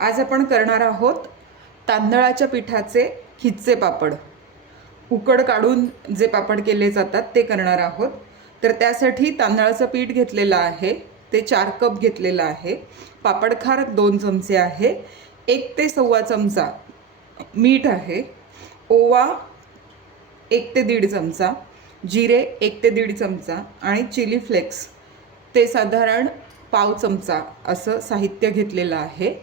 आज आपण करणार आहोत तांदळाच्या पिठाचे खिच्चे पापड. उकड काढून जे पापड केले जातात ते करणार आहोत. तर त्यासाठी तांदळाचं पीठ घेतलेलं आहे ते चार कप घेतलेलं आहे. पापडखार दोन चमचे आहे एक ते सव्वा चमचा मीठ आहे ओवा एक ते दीड चमचा जिरे एक ते दीड चमचा आणि चिली फ्लेक्स ते साधारण पाव चमचा असं साहित्य घेतलेलं आहे.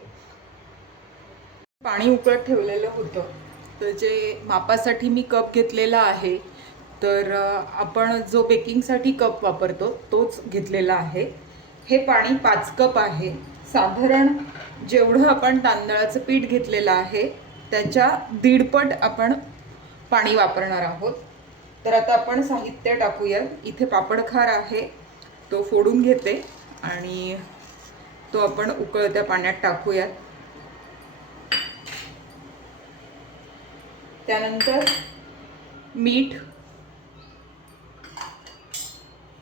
पाणी उकळत ठेवलेलं होतं. तर जे मापासाठी मी कप घेतलेला आहे तर आपण जो बेकिंगसाठी कप वापरतो तोच घेतलेला आहे. हे पाणी पाच कप आहे. साधारण जेवढं आपण तांदळाचं पीठ घेतलेलं आहे त्याच्या दीडपट आपण पाणी वापरणार आहोत. तर आता आपण साहित्य टाकूया. इथे पापडखार आहे तो फोडून घेते आणि तो आपण उकळत्या पाण्यात टाकूयात. त्यानंतर मीठ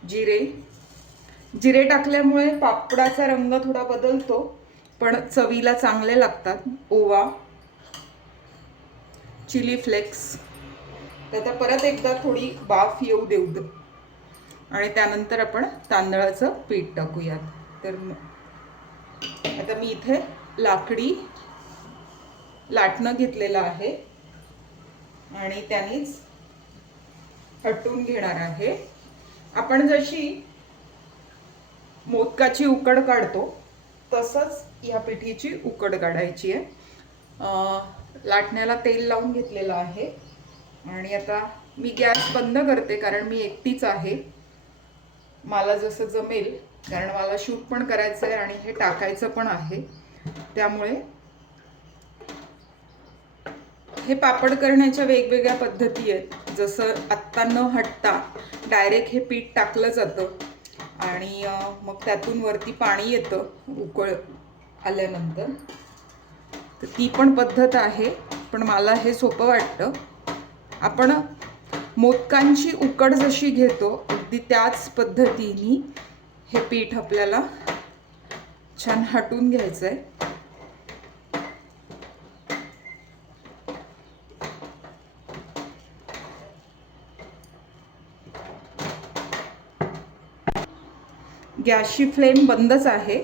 जिरे. जिरे टाकल्यामुळे पापडाचा रंग थोडा बदलतो पण चवीला चांगले लागतात. ओवा चिली फ्लेक्स. तर परत एकदा थोडी वाफ येऊ देऊ दे. आणि त्यानंतर आपण तांदळाचं पीठ टाकूयात. तर आता मी इथे लाकडी लाटणं घेतलेलं आहे. आणि त्यानेच हटून घेणार आहे. आपण जशी मोदकाची उकड काढतो तसंच ह्या पिठीची उकड काढायची आहे. लाटण्याला तेल लावून घेतलेलं आहे. आणि आता मी गॅस बंद करते कारण मी एकटीच आहे. मला जसं जमेल कारण मला शूट पण करायचं आहे आणि हे टाकायचं पण आहे. त्यामुळे हे पापड करण्याच्या वेगवेगळ्या पद्धती आहेत. जसं आत्ता न हटता डायरेक्ट हे पीठ टाकलं जातं आणि मग त्यातून वरती पाणी येतं उकळ आल्यानंतर. तर ती पण पद्धत आहे पण मला हे सोपं वाटतं. आपण मोदकांची उकड जशी घेतो अगदी त्याच पद्धतीने हे पीठ आपल्याला छान हटून घ्यायचं आहे गॅसची फ्लेम बंदच आहे.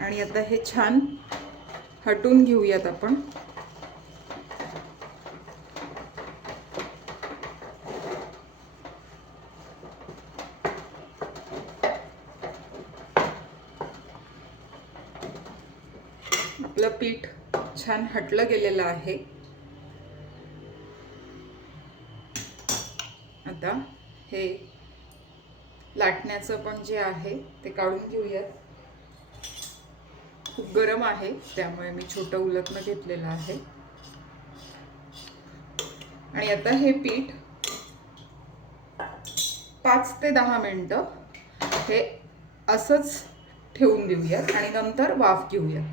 आणि आता हे छान हटून घेऊयात आपण. आपलं पीठ छान हटलं गेलेलं आहे. आता हे लाटण्याचं पण जे आहे ते काढून घेऊयात. खूप गरम आहे त्यामुळे मी छोटं उलटणं घेतलेलं आहे. आणि आता हे पीठ पाच ते दहा मिनटं हे असंच ठेवून देऊयात आणि नंतर वाफ घेऊयात.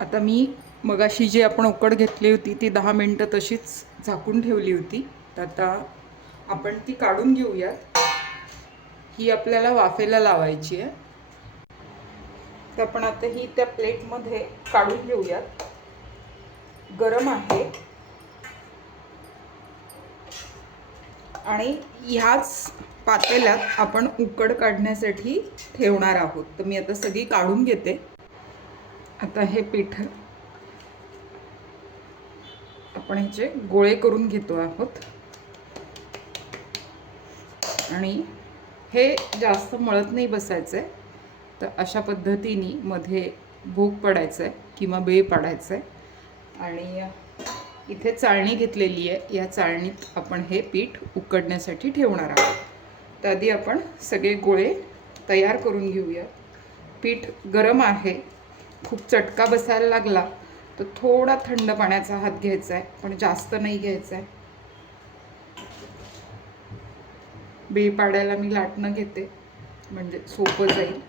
आता मी मगाशी जी आपण उकड घेतली होती ती दहा मिनटं तशीच झाकून ठेवली होती. तर आता आपण ती काढून घेऊयात. ही आपल्याला वाफेला लावायची आहे. तर आपण आता ही त्या प्लेटमध्ये काढून घेऊयात. गरम आहे. आणि ह्याच पातेल्यात आपण उकड काढण्यासाठी ठेवणार आहोत. तर मी आता सगळी काढून घेते. आता हे पीठ आपण ह्याचे गोळे करून घेतो आहोत. आणि हे जास्त मळत नाही बसायचं. आहे तर अशा पद्धतीने मध्ये भोग पडायचं आहे किंवा बेळ पाडायचं. आहे आणि इथे चाळणी घेतलेली आहे. या चाळणीत आपण हे पीठ उकडण्यासाठी ठेवणार आहोत. तर आधी आपण सगळे गोळे तयार करून घेऊया. पीठ गरम आहे. खूप चटका बसायला लागला. तर थोडा थंड पाण्याचा हात घ्यायचा आहे पण जास्त नाही घ्यायचा आहे. बी पाड्याला मी लाटणं घेते म्हणजे सोपं जाईल.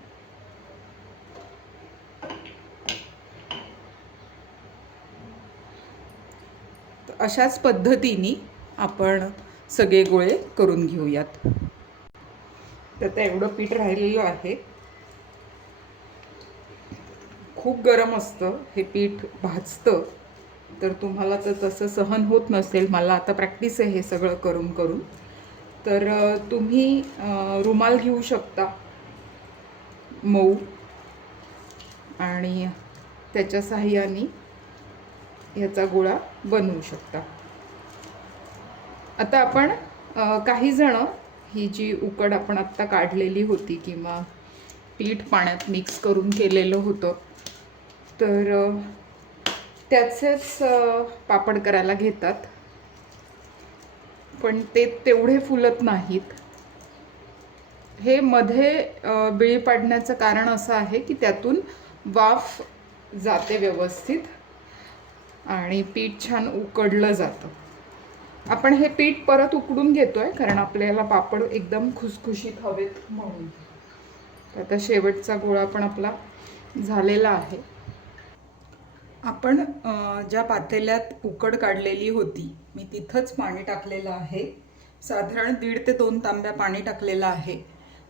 अशाच पद्धतीने आपण सगळे गोळे करून घेऊयात. तर ते एवढं पीठ राहिलेलं आहे. खूप गरम असतं हे पीठ भाजतं तर तुम्हाला तर तसं सहन होत नसेल. मला आता प्रॅक्टिस आहे हे सगळं करून करून. तर तुम्ही रुमाल घेऊ शकता मऊ. आणि त्याच्या साहाय्याने ह्याचा गोळा बनवू शकता. आता आपण काही जणं ही जी उकड आपण आत्ता काढलेली होती किंवा पीठ पाण्यात मिक्स करून केलेलं होतं तर त्याचेच पापड करायला घेतात. पण ते तेवढे फुलत नाहीत. हे मध्ये बिळी पाडण्याचं कारण असं आहे की त्यातून वाफ जाते व्यवस्थित आणि पीठ छान उकडलं जातं. आपण हे पीठ परत उकडून घेतो आहे कारण आपल्याला पापड एकदम खुसखुशीत हवेत म्हणून. आता शेवटचा गोळा पण आपला झालेला आहे. आपण ज्या पातेल्यात उकड काढलेली होती मी तिथंच पाणी टाकलेलं आहे. साधारण दीड ते दोन तांब्या पाणी टाकलेलं आहे.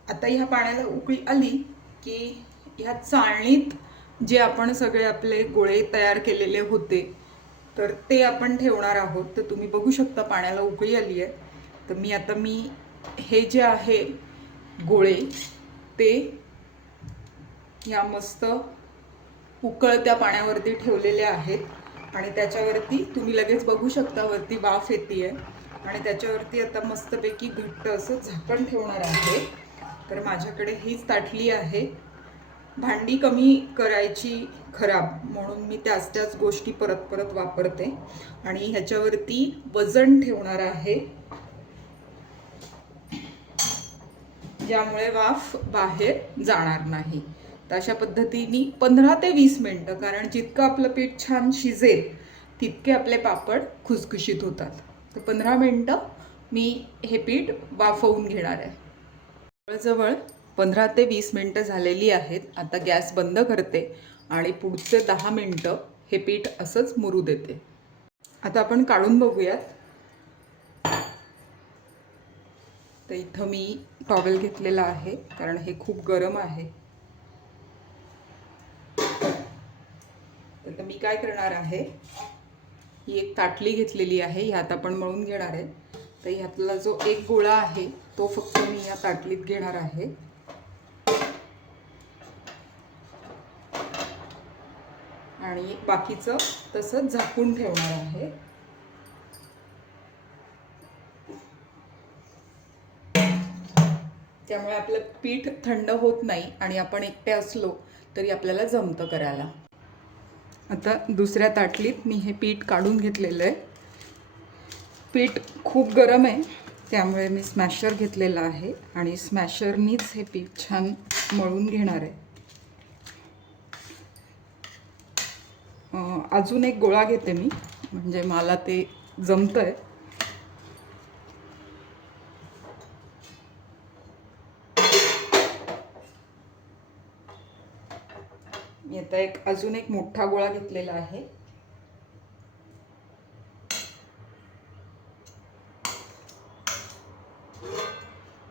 आता ह्या पाण्याला उकळी आली की ह्या चाळणीत जे आपण सगळे आपले गोळे तयार केलेले होते तर ते आपण ठेवणार आहोत. तर तुम्ही बघू शकता पाण्याला उकळी आली आहे. तर मी आता मी हे जे आहे गोळे ते या मस्त उकळत्या पाण्यावरती ठेवलेले आहेत. आणि त्याच्यावरती तुम्ही लगेच बघू शकता वरती वाफ येते आहे आणि त्याच्यावरती आता मस्तपैकी घट्ट असं झाकण ठेवणार आहे. तर माझ्याकडे हीच ताटली आहे. भांडी कमी करायची खराब म्हणून मी त्याच त्याच गोष्टी परत परत वापरते. आणि ह्याच्यावरती वजन ठेवणार आहे. ज्यामुळे वाफ बाहेर जाणार नाही. तर अशा पद्धतीने पंधरा ते वीस मिनटं कारण जितकं आपलं पीठ छान शिजेल तितके आपले पापड खुसखुशीत होतात. तर पंधरा मिनटं मी हे पीठ वाफवून घेणार आहे. जवळजवळ पंधरा ते वीस मिनटं झालेली आहेत. आता गॅस बंद करते आणि पुढचे दहा मिनटं हे पीठ असंच मुरू देते. आता आपण काढून बघूयात. तर इथं मी टॉवेल घेतलेला आहे कारण हे खूप गरम आहे तर मी काय करणार आहे? ही एक ताटली घेतलेली आहे ह्यात आपण मळून घेणार आहे. तर ह्यातला जो एक गोळा आहे तो फक्त मी या ताटलीत घेणार आहे. आणि बाकीचं तसंच झाकून ठेवणार आहे. त्यामुळे आपलं पीठ थंड होत नाही आणि आपण एकटे असलो तरी आपल्याला जमतं करायला. आता दुसऱ्या ताटलीत मी हे पीठ काढून घेतलेलं आहे. पीठ खूप गरम आहे त्यामुळे मी स्मॅशर घेतलेला आहे आणि स्मॅशरनीच हे पीठ छान मळून घेणार आहे. अजून एक गोळा घेते मी म्हणजे मला ते जमतं आहे मी आता एक अजून एक मोठा गोळा घेतलेला आहे.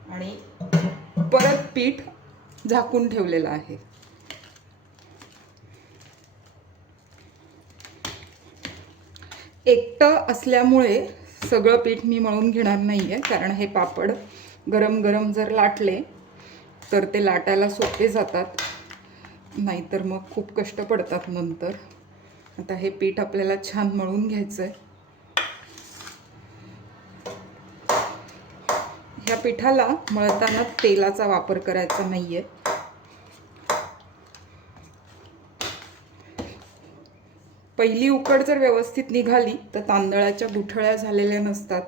आणि परत पीठ झाकून ठेवलेलं आहे. एकटं असल्यामुळे सगळं पीठ मी मळून घेणार नाही आहे कारण हे पापड गरम गरम जर लाटले तर ते लाटायला सोपे जातात. नाहीतर मग खूप कष्ट पडतात नंतर. आता हे पीठ आपल्याला छान मळून घ्यायचं आहे ह्या पिठाला मळताना तेलाचा वापर करायचा नाही आहे पहिली उकड जर व्यवस्थित निघाली तर तांदळाच्या गुठळ्या झालेल्या नसतात.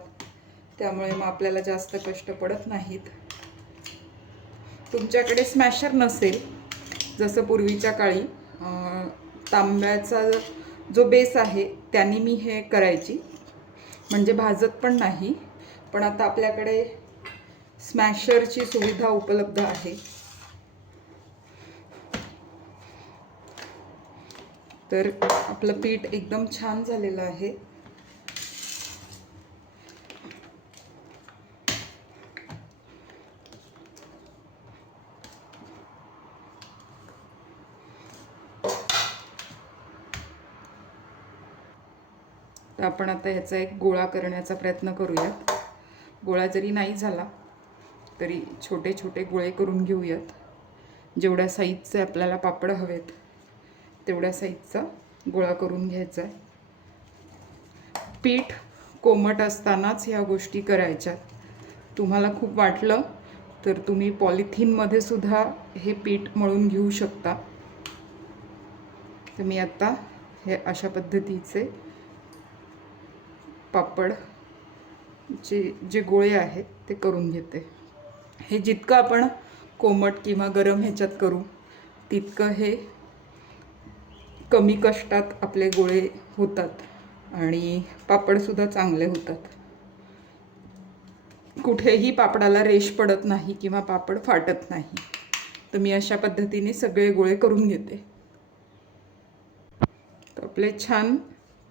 त्यामुळे मग आपल्याला जास्त कष्ट पडत नाहीत. तुमच्याकडे स्मॅशर नसेल जसं पूर्वीच्या काळी तांब्याचा जो बेस आहे त्याने मी हे करायची. म्हणजे भाजत पण नाही पण आता आपल्याकडे स्मॅशरची सुविधा उपलब्ध आहे. तर आपलं पीठ एकदम छान झालेलं आहे. तर आपण आता ह्याचा एक गोळा करण्याचा प्रयत्न करूयात. गोळा जरी नाही झाला तरी छोटे छोटे गोळे करून घेऊयात. जेवढ्या साईजचे आपल्याला पापड हवेत तेवढ्या साईजचा गोळा करून घ्यायचा आहे पीठ कोमट असतानाच ह्या गोष्टी करायच्या. तुम्हाला खूप वाटलं तर तुम्ही पॉलिथिनमध्ये सुद्धा हे पीठ मळून घेऊ शकता. तर मी आता हे अशा पद्धतीचे पापड जे जे गोळे आहेत ते करून घेते. हे जितकं आपण कोमट किंवा गरम ह्याच्यात करू तितकं हे कमी कष्टात आपले गोळे होतात आणि पापडसुद्धा चांगले होतात. कुठेही पापडाला रेश पडत नाही किंवा पापड फाटत नाही तर मी अशा पद्धतीने सगळे गोळे करून घेते. तर आपले छान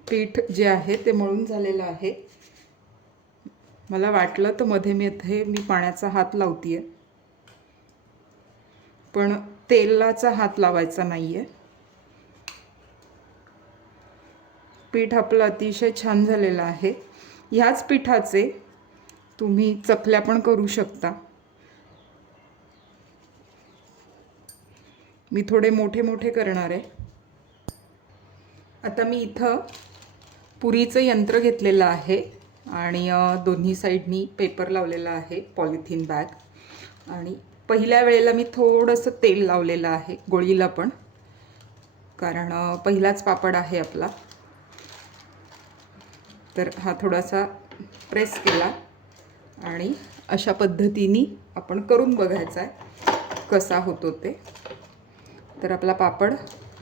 पीठ जे आहे ते मळून झालेलं आहे. मला वाटलं तर मध्ये मी हे मी पाण्याचा हात लावतीये. पण तेलाचा हात लावायचा नाही आहे पीठ आपलं अतिशय छान झालेलं आहे. ह्याच पिठाचे तुम्ही चकल्या पण करू शकता. मी थोडे मोठे मोठे करणार आहे. आता मी इथं पुरीचं यंत्र घेतलेलं आहे आणि दोन्ही साईडनी पेपर लावलेला आहे पॉलिथिन बॅग. आणि पहिल्या वेळेला मी थोडंसं तेल लावलेलं आहे गोळीला पण. कारण पहिलाच पापड आहे आपला. तर हा थोडासा प्रेस केला आणि अशा पद्धतीने आपण करून बघायचा आहे कसा होतो ते. तर आपला पापड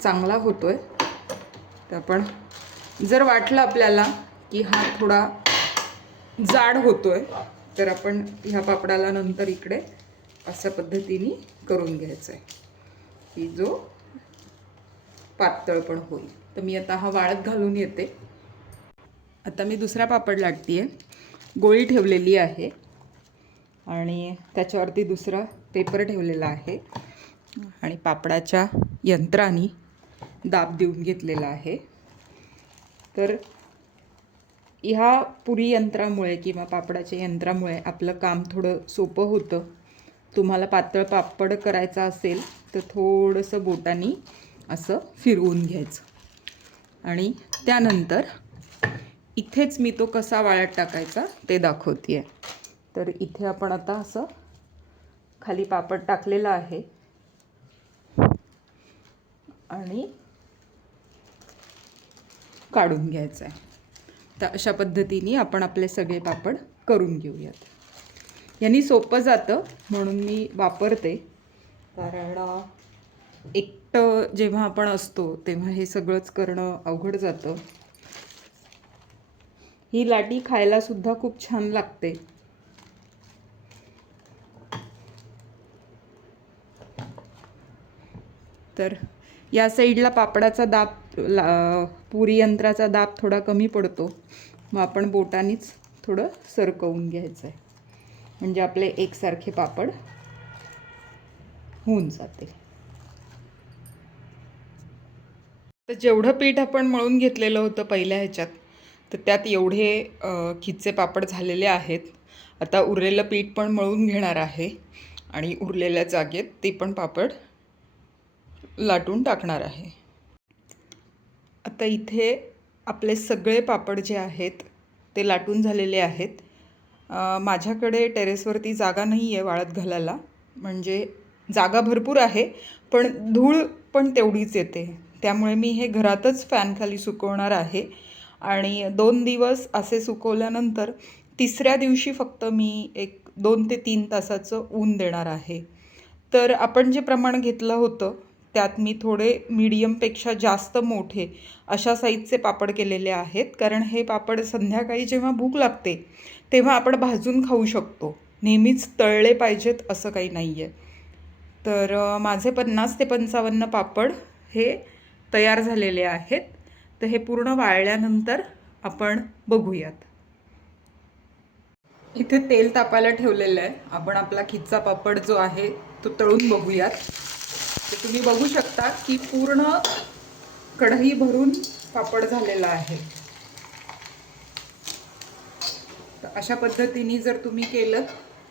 चांगला होतो आहे तर आपण जर वाटलं आपल्याला की हा थोडा जाड होतो आहे तर आपण ह्या पापडाला नंतर इकडे अशा पद्धतीने करून घ्यायचा आहे की जो पातळ पण होईल. तर मी आता हा वाळत घालून येते. आता मी दुसरा पापड लाटते आहे गोळी ठेवलेली आहे आणि त्याच्यावरती दुसरा पेपर ठेवलेला आहे आणि पापडाच्या यंत्राने दाब देऊन घेतलेला आहे. तर ह्या पुरी यंत्रामुळे किंवा पापडाच्या यंत्रामुळे आपलं काम थोडं सोपं होतं. तुम्हाला पातळ पापड करायचा असेल तर थोडंसं बोटानी असं फिरवून घ्यायचं. आणि त्यानंतर इथेच मी तो कसा वाळत टाकायचा ते दाखवते आहे तर इथे आपण आता असं खाली पापड टाकलेला आहे. आणि काढून घ्यायचं आहे तर अशा पद्धतीने आपण आपले सगळे पापड करून घेऊयात. यांनी सोपं जातं म्हणून मी वापरते. कारण एकटं जेव्हा आपण असतो तेव्हा हे सगळंच करणं अवघड जातं. ही लाटी खायलासुद्धा खूप छान लागते. तर या साईडला पापडाचा दाब ला पुरी यंत्राचा दाब थोडा कमी पडतो. मग आपण बोटानीच थोडं सरकवून घ्यायचं आहे म्हणजे आपले एकसारखे पापड होऊन जाते तर जेवढं पीठ आपण मळून घेतलेलं होतं पहिल्या ह्याच्यात तर त्यात एवढे अ, खिचे पापड झालेले आहेत. आता उरलेलं पीठ पण मळून घेणार आहे आणि उरलेल्या जागेत ते पण पापड लाटून टाकणार आहे. आता इथे आपले सगळे पापड जे आहेत ते लाटून झालेले आहेत. माझ्याकडे टेरेसवरती जागा नाही आहे वाळत घालायला. म्हणजे जागा भरपूर आहे पण धूळ पण तेवढीच येते. त्यामुळे मी हे घरातच फॅनखाली सुकवणार आहे. आणि दोन दिवस असे सुकवल्यानंतर तिसऱ्या दिवशी फक्त मी एक दोन ते तीन तासाचं ऊन देणार आहे. तर आपण जे प्रमाण घेतलं होतं त्यात मी थोडे मीडियमपेक्षा जास्त मोठे अशा साईजचे पापड केलेले आहेत. कारण हे पापड संध्याकाळी जेव्हा भूक लागते तेव्हा आपण भाजून खाऊ शकतो. नेहमीच तळले पाहिजेत असं काही नाही आहे तर माझे पन्नास ते पंचावन्न पापड हे तयार झालेले आहेत. तर हे पूर्ण वाळल्यानंतर आपण बघूयात. इथे तेल तापायला ठेवलेलं आहे. आपण आपला खिच्चा पापड जो आहे तो तळून बघूयात. तुम्ही बघू शकता की पूर्ण कढई भरून पापड झालेला आहे. अशा पद्धतीने जर तुम्ही केलं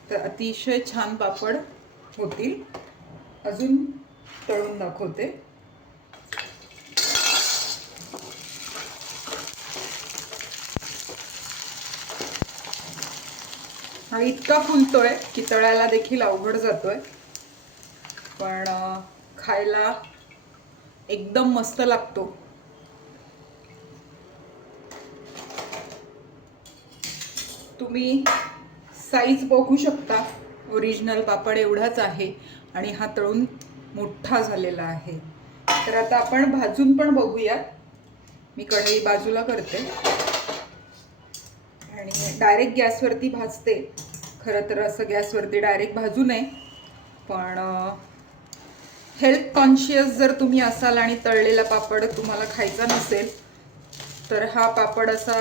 तर अतिशय छान पापड होतील. अजून तळून दाखवते. हा इतका फुलतोय की तळायला देखील अवघड जातोय. पण खायला एकदम मस्त लागतो. तुम्ही साईज बघू शकता. ओरिजिनल पापड एवढाच आहे आणि हा तळून मोठा झालेला आहे. तर आता आपण भाजून पण बघूयात. मी कढई बाजूला करते. आणि डायरेक्ट गॅसवरती भाजते. खरं तर असं गॅसवरती डायरेक्ट भाजू नये. पण हेल्थ कॉन्शियस जर तुम्ही असाल आणि तळलेला पापड तुम्हाला खायचा नसेल तर हा पापड असा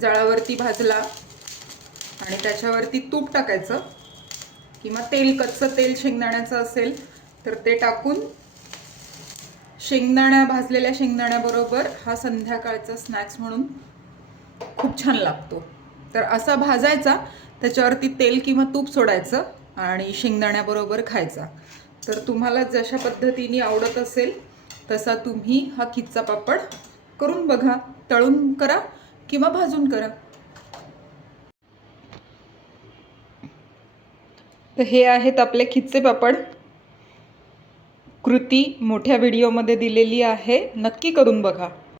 जाळावरती भाजला आणि त्याच्यावरती तूप टाकायचं. किंवा तेल कच्चं तेल शेंगदाण्याचं असेल तर ते टाकून शेंगदाण्या भाजलेल्या शेंगदाण्याबरोबर हा संध्याकाळचा स्नॅक्स म्हणून खूप छान लागतो. तर असा भाजायचा त्याच्यावरती तेल किंवा तूप सोडायचं आणि शेंगदाण्याबरोबर खायचा. तर तुम्हाला जशा पद्धतीने आवडत असेल तसा तुम्ही हा खिच्चा पापड करून बघा तळून करा किंवा भाजून करा. तर हे आहेत आपले खिच्चे पापड. कृती मोठ्या व्हिडिओमध्ये दिलेली आहे. नक्की करून बघा.